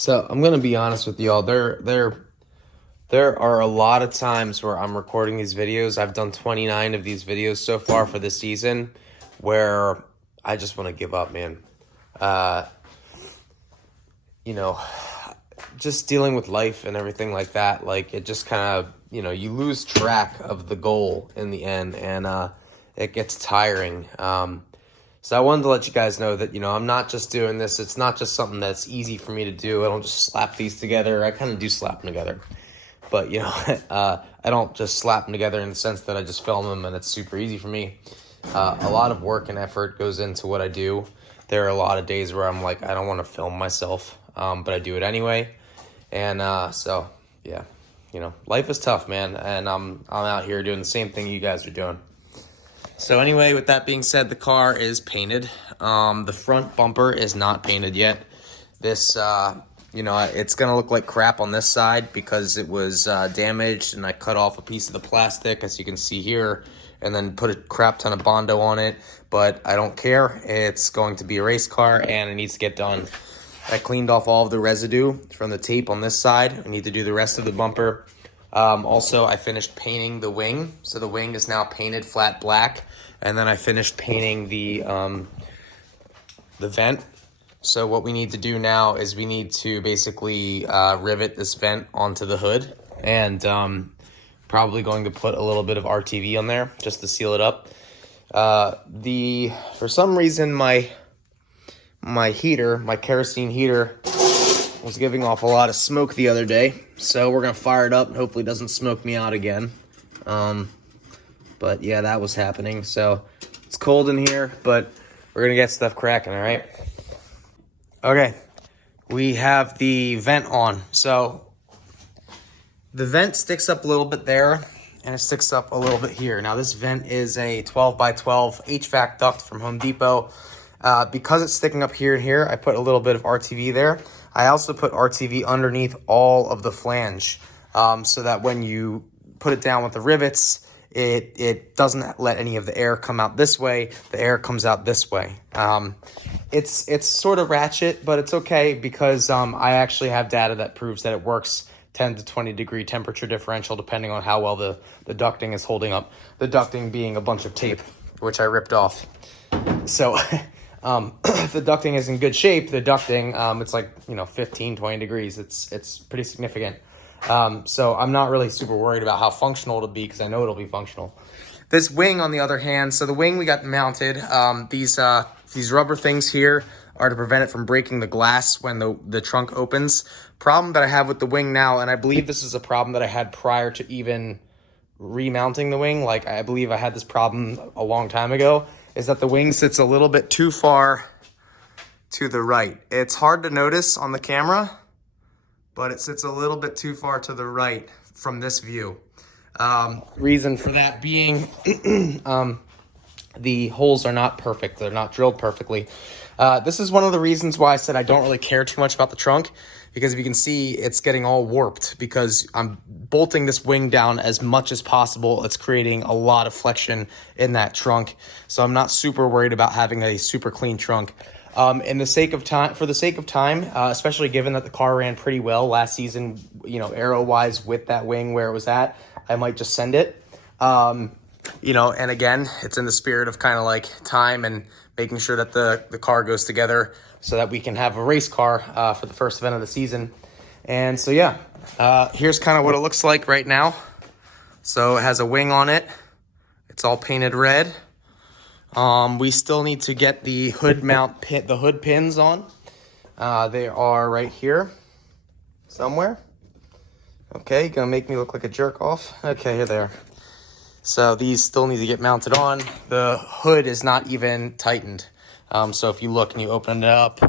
So I'm gonna be honest with y'all. There are a lot of times where I'm recording these videos. I've done 29 of these videos so far for the season, where I just want to give up, man. Uh, you know, just dealing with life and everything like that. Like it just kind of, you lose track of the goal in the end, and it gets tiring. So I wanted to let you guys know that, I'm not just doing this. It's not just something that's easy for me to do. I don't just slap these together. I kind of do slap them together. But, I don't just slap them together in the sense that I just film them and it's super easy for me. A lot of work and effort goes into what I do. There are a lot of days where I'm like, I don't want to film myself, but I do it anyway. And so, yeah, life is tough, man. And I'm out here doing the same thing you guys are doing. So anyway, with that being said, the car is painted. The front bumper is not painted yet. This, it's going to look like crap on this side because it was damaged, and I cut off a piece of the plastic, as you can see here, and then put a crap ton of Bondo on it. But I don't care. It's going to be a race car, and it needs to get done. I cleaned off all of the residue from the tape on this side. I need to do the rest of the bumper. Also, I finished painting the wing. So the wing is now painted flat black. And then I finished painting the vent. So what we need to do now is we need to basically rivet this vent onto the hood. And probably going to put a little bit of RTV on there just to seal it up. For some reason, my kerosene heater was giving off a lot of smoke the other day, so we're gonna fire it up and hopefully it doesn't smoke me out again. But yeah, that was happening. So it's cold in here, but we're gonna get stuff cracking. All right. Okay, we have the vent on. So the vent sticks up a little bit there, and it sticks up a little bit here. Now this vent is a 12 by 12 HVAC duct from Home Depot. Because it's sticking up here and here, I put a little bit of RTV there. I also put RTV underneath all of the flange, so that when you put it down with the rivets, it doesn't let any of the air come out this way. The air comes out this way. It's sort of ratchet, but it's okay because I actually have data that proves that it works 10 to 20 degree temperature differential depending on how well the ducting is holding up. The ducting being a bunch of tape, which I ripped off. So if the ducting is in good shape, the ducting, it's like, 15, 20 degrees. It's pretty significant. So I'm not really super worried about how functional it'll be because I know it'll be functional. This wing, on the other hand, so the wing we got mounted, these rubber things here are to prevent it from breaking the glass when the trunk opens. Problem that I have with the wing now, and I believe this is a problem that I had prior to even remounting the wing, like I believe I had this problem a long time ago, is that the wing sits a little bit too far to the right. It's hard to notice on the camera, but it sits a little bit too far to the right from this view. Reason for that being the holes are not perfect. They're not drilled perfectly. This is one of the reasons why I said I don't really care too much about the trunk, because if you can see, it's getting all warped because I'm bolting this wing down as much as possible. It's creating a lot of flexion in that trunk. So I'm not super worried about having a super clean trunk. For the sake of time, especially given that the car ran pretty well last season, aero-wise with that wing where it was at, I might just send it. And again, it's in the spirit of kind of like time and making sure that the car goes together so that we can have a race car for the first event of the season. And so, yeah, here's kind of what it looks like right now. So it has a wing on it. It's all painted red. We still need to get the hood mount pin, the hood pins on. They are right here somewhere. Okay, gonna make me look like a jerk off. Okay, here they are. So these still need to get mounted on. The hood is not even tightened. So if you look and you open it up,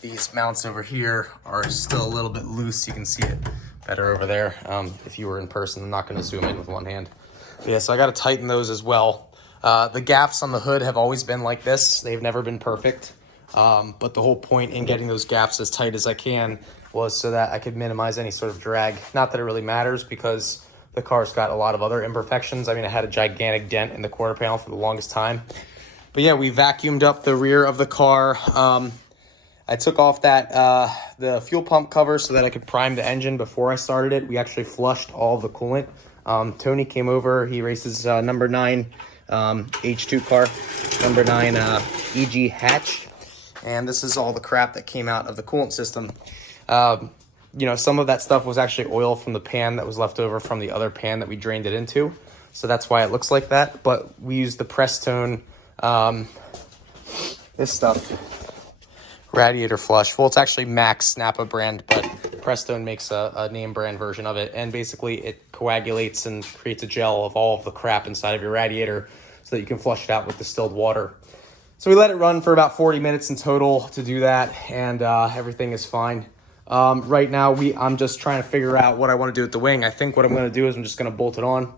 these mounts over here are still a little bit loose. You can see it better over there. If you were in person, I'm not gonna zoom in with one hand. Yeah, so I gotta tighten those as well. The gaps on the hood have always been like this. They've never been perfect. But the whole point in getting those gaps as tight as I can was so that I could minimize any sort of drag. Not that it really matters because the car's got a lot of other imperfections. I mean, I had a gigantic dent in the quarter panel for the longest time. But yeah, we vacuumed up the rear of the car. I took off that the fuel pump cover so that I could prime the engine before I started it. We actually flushed all the coolant. Tony came over. He races number 9 H2 car, number 9 EG Hatch. And this is all the crap that came out of the coolant system. You know, some of that stuff was actually oil from the pan that was left over from the other pan that we drained it into. So that's why it looks like that. But we used the Prestone, this stuff, radiator flush. Well, it's actually Max Snappa brand, but Prestone makes a name brand version of it. And basically it coagulates and creates a gel of all of the crap inside of your radiator so that you can flush it out with distilled water. So we let it run for about 40 minutes in total to do that, and everything is fine. Right now, I'm just trying to figure out what I want to do with the wing. I think what I'm going to do is I'm just going to bolt it on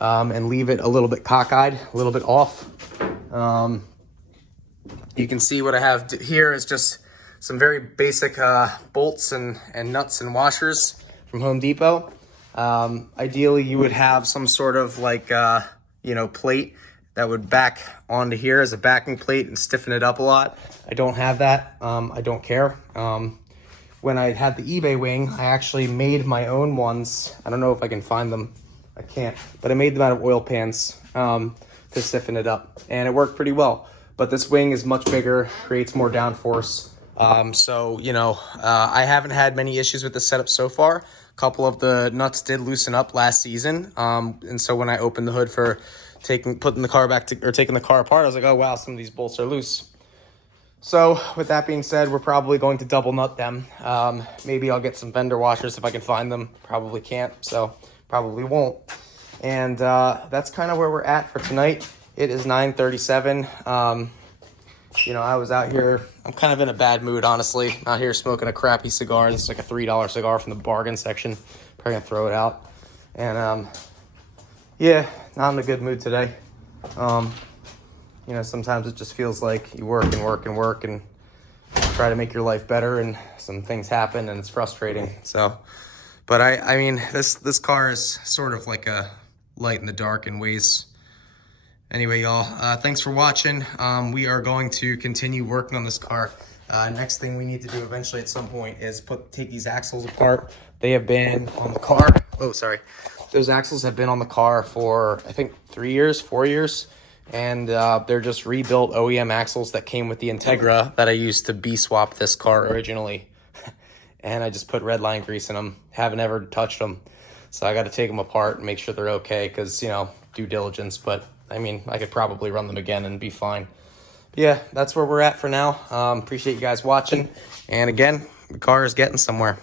and leave it a little bit cockeyed, a little bit off. You can see what I have here is just some very basic bolts and nuts and washers from Home Depot. Ideally, you would have some sort of like, plate that would back onto here as a backing plate and stiffen it up a lot. I don't have that. I don't care. When I had the eBay wing, I actually made my own ones. I don't know if I can find them. I can't. But I made them out of oil pans to stiffen it up. And it worked pretty well. But this wing is much bigger, creates more downforce. I haven't had many issues with the setup so far. A couple of the nuts did loosen up last season. And so when I opened the hood for taking the car apart, I was like, oh wow, some of these bolts are loose. So with that being said, we're probably going to double nut them. Maybe I'll get some vendor washers if I can find them. Probably can't, so probably won't. And that's kind of where we're at for tonight. It is 9:37. I was out here. I'm kind of in a bad mood, honestly. Out here smoking a crappy cigar. This is like a $3 cigar from the bargain section. Probably gonna throw it out. And yeah, not in a good mood today. Sometimes it just feels like you work and work and work and try to make your life better, and some things happen and it's frustrating. So, but I mean, this car is sort of like a light in the dark in ways. Anyway, y'all, thanks for watching. We are going to continue working on this car. Next thing we need to do eventually at some point is take these axles apart. They have been on the car. Oh, sorry. Those axles have been on the car for, I think, 4 years. And they're just rebuilt OEM axles that came with the Integra that I used to B-swap this car originally. And I just put red line grease in them. Haven't ever touched them. So I got to take them apart and make sure they're okay because, due diligence. But, I mean, I could probably run them again and be fine. But yeah, that's where we're at for now. Appreciate you guys watching. And again, the car is getting somewhere.